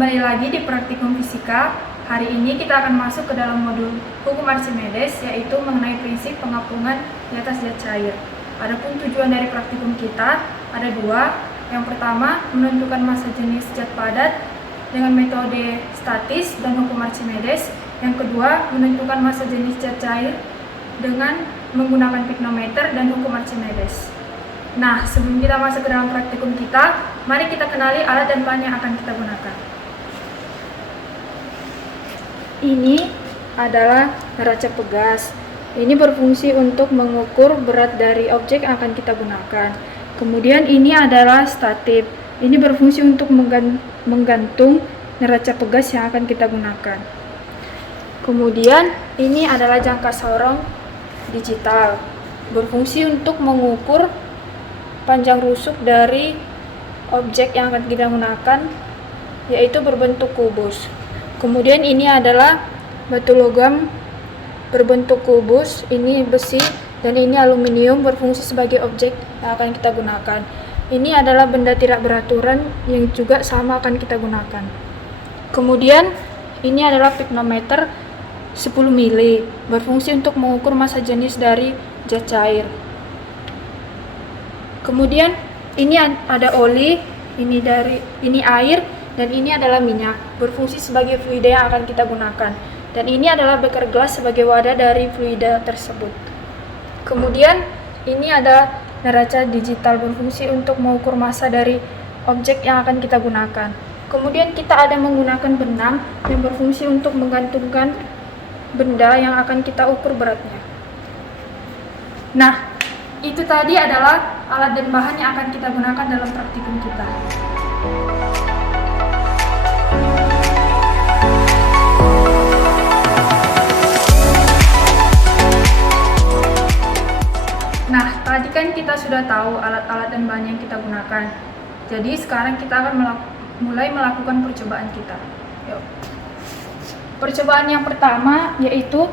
Kembali lagi di praktikum fisika. Hari ini kita akan masuk ke dalam modul hukum Archimedes, yaitu mengenai prinsip pengapungan di atas zat cair. Adapun tujuan dari praktikum kita ada dua. Yang pertama, menentukan massa jenis zat padat dengan metode statis dan hukum Archimedes. Yang kedua, menentukan massa jenis zat cair dengan menggunakan piknometer dan hukum Archimedes. Nah, sebelum kita masuk ke dalam praktikum kita, mari kita kenali alat dan bahan yang akan kita gunakan. Ini adalah neraca pegas. Ini berfungsi untuk mengukur berat dari objek yang akan kita gunakan. Kemudian ini adalah statip. Ini berfungsi untuk menggantung neraca pegas yang akan kita gunakan. Kemudian ini adalah jangka sorong digital. Berfungsi untuk mengukur panjang rusuk dari objek yang akan kita gunakan, yaitu berbentuk kubus. Kemudian ini adalah batu logam berbentuk kubus, ini besi dan ini aluminium, berfungsi sebagai objek yang akan kita gunakan. Ini adalah benda tidak beraturan yang juga sama akan kita gunakan. Kemudian ini adalah piknometer 10 mili, berfungsi untuk mengukur massa jenis dari zat cair. Kemudian ini ada oli, ini air, dan ini adalah minyak, berfungsi sebagai fluida yang akan kita gunakan. Dan ini adalah beker gelas sebagai wadah dari fluida tersebut. Kemudian ini ada neraca digital, berfungsi untuk mengukur massa dari objek yang akan kita gunakan. Kemudian kita ada menggunakan benang yang berfungsi untuk menggantungkan benda yang akan kita ukur beratnya. Nah, itu tadi adalah alat dan bahan yang akan kita gunakan dalam praktikum kita. Nah, tadi kan kita sudah tahu alat-alat dan bahan yang kita gunakan. Jadi sekarang kita akan mulai melakukan percobaan kita. Yuk. Percobaan yang pertama yaitu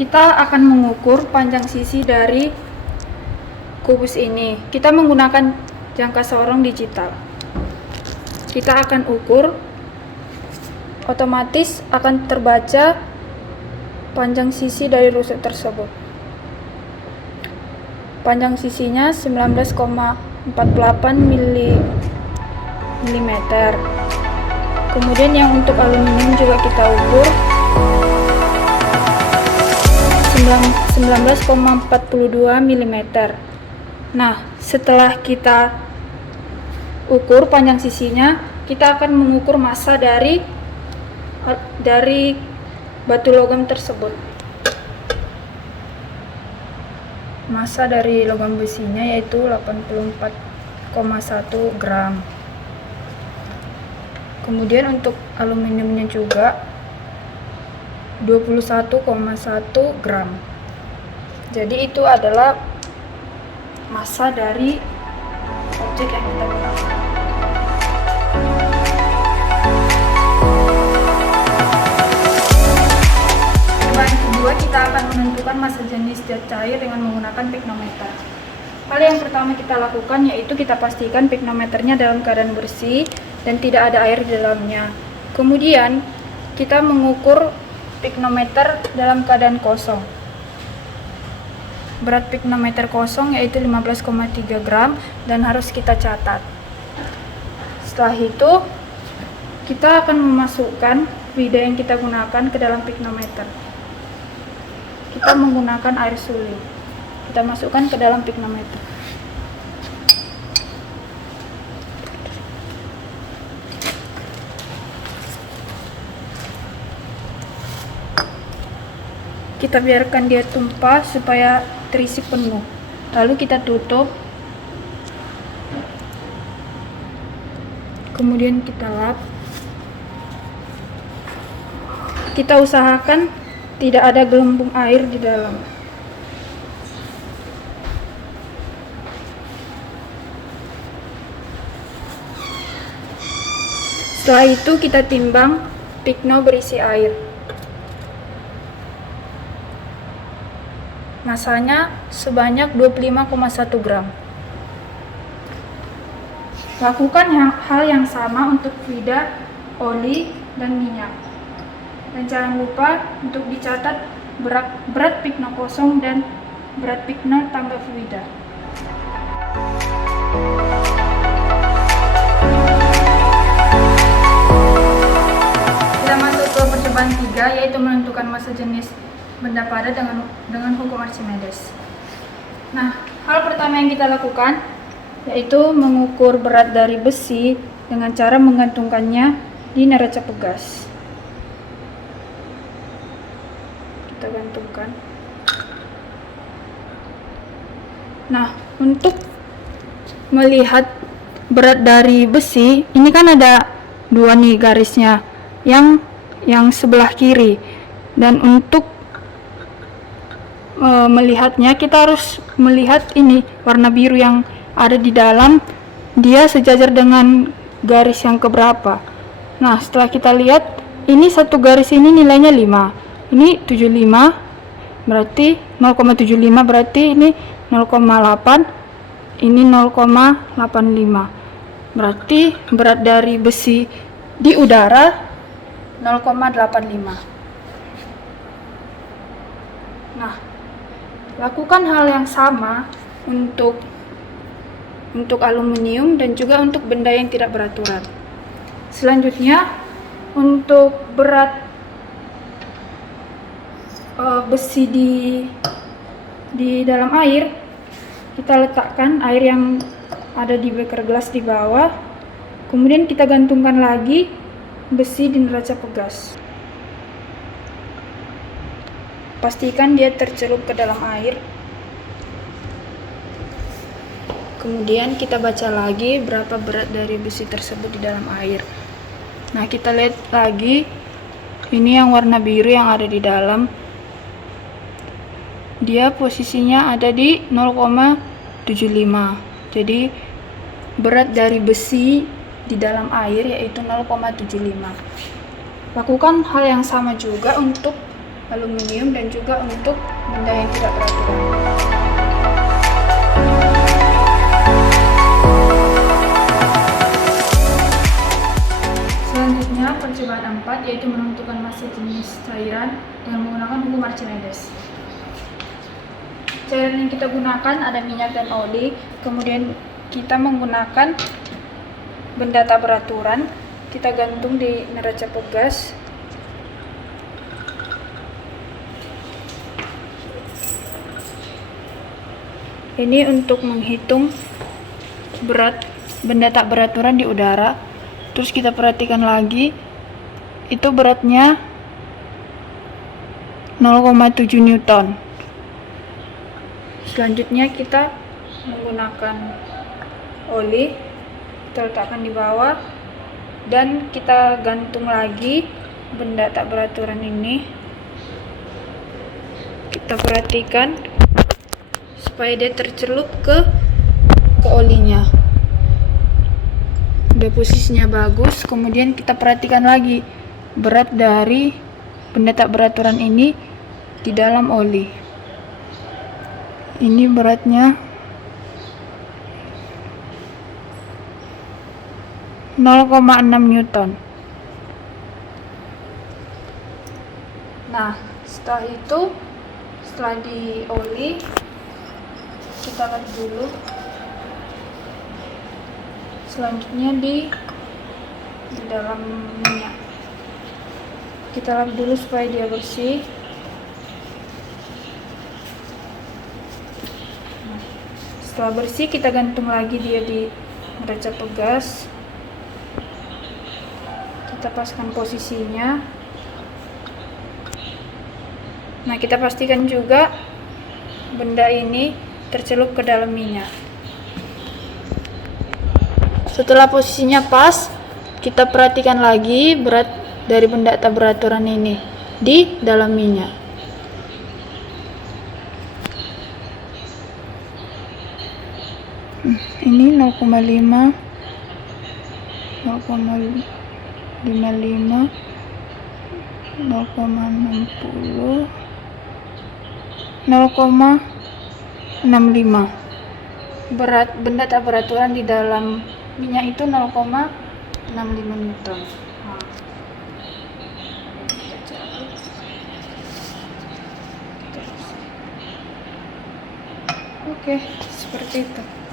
kita akan mengukur panjang sisi dari kubus ini. Kita menggunakan jangka sorong digital. Kita akan ukur, otomatis akan terbaca panjang sisi dari rusuk tersebut. Panjang sisinya 19,48 mm. Kemudian yang untuk aluminium juga kita ukur 19,42 mm. Nah, setelah kita ukur panjang sisinya, kita akan mengukur massa dari batu logam tersebut. Massa dari logam besinya yaitu 84,1 gram. Kemudian untuk aluminiumnya juga 21,1 gram. Jadi itu adalah massa dari objek yang kita gunakan. Percobaan kedua, kita akan menentukan massa jenis zat cair dengan menggunakan piknometer. Hal yang pertama kita lakukan yaitu kita pastikan piknometernya dalam keadaan bersih dan tidak ada air di dalamnya. Kemudian kita mengukur piknometer dalam keadaan kosong. Berat piknometer kosong yaitu 15,3 gram dan harus kita catat. Setelah itu kita akan memasukkan fluida yang kita gunakan ke dalam piknometer. Kita menggunakan air suling. Kita masukkan ke dalam piknometer. Kita biarkan dia tumpah supaya terisi penuh. Lalu kita tutup. Kemudian kita lap. Kita usahakan tidak ada gelembung air di dalam. Setelah itu kita timbang pikno berisi air. Massanya sebanyak 25,1 gram. Lakukan hal yang sama untuk fluida oli, dan minyak. Dan jangan lupa untuk dicatat berat pikno kosong dan berat pikno tambah fluida. Kita masuk ke percobaan 3, yaitu menentukan massa jenis benda padat dengan hukum Archimedes. Nah, hal pertama yang kita lakukan yaitu mengukur berat dari besi dengan cara menggantungkannya di neraca pegas. Kita gantungkan. Nah, untuk melihat berat dari besi, ini kan ada dua nih garisnya, yang sebelah kiri, dan untuk melihatnya kita harus melihat ini warna biru yang ada di dalam, dia sejajar dengan garis yang keberapa. Nah, setelah kita lihat, ini satu garis ini nilainya 5, ini 75, berarti 0,75, berarti ini 0,8, ini 0,85, berarti berat dari besi di udara 0,85. Nah, lakukan hal yang sama untuk aluminium dan juga untuk benda yang tidak beraturan. Selanjutnya, untuk berat besi di dalam air, kita letakkan air yang ada di beker gelas di bawah, kemudian kita gantungkan lagi besi di neraca pegas. Pastikan dia tercelup ke dalam air. Kemudian kita baca lagi berapa berat dari besi tersebut di dalam air. Nah, kita lihat lagi, ini yang warna biru yang ada di dalam, dia posisinya ada di 0,75. Jadi berat dari besi di dalam air yaitu 0,75. Lakukan hal yang sama juga untuk aluminium dan juga untuk benda yang tidak beraturan. Selanjutnya, percobaan 4, yaitu menentukan massa jenis cairan dengan menggunakan hukum Archimedes. Cairan yang kita gunakan ada minyak dan oli, kemudian kita menggunakan benda tak beraturan, kita gantung di neraca pegas. Ini untuk menghitung berat benda tak beraturan di udara. Terus kita perhatikan lagi, itu beratnya 0,7 Newton. Selanjutnya kita menggunakan oli, kita letakkan di bawah, dan kita gantung lagi benda tak beraturan ini. Kita perhatikan supaya dia tercelup ke olinya. Udah posisinya bagus. Kemudian kita perhatikan lagi berat dari benda tak beraturan ini di dalam oli. Ini beratnya 0,6 Newton. Nah, setelah di oli, kita lap dulu. Selanjutnya di dalam minyak, kita lap dulu supaya dia bersih. Setelah bersih, kita gantung lagi dia di neraca pegas. Kita paskan posisinya. Nah, kita pastikan juga benda ini tercelup ke dalam minyak. Setelah posisinya pas, kita perhatikan lagi berat dari benda tak beraturan ini di dalam minyak. Ini 0,5, 0,55, 0,60, 0,65. Berat benda tak beraturan di dalam minyak itu 0,65 Newton. Nah, Oke, seperti itu.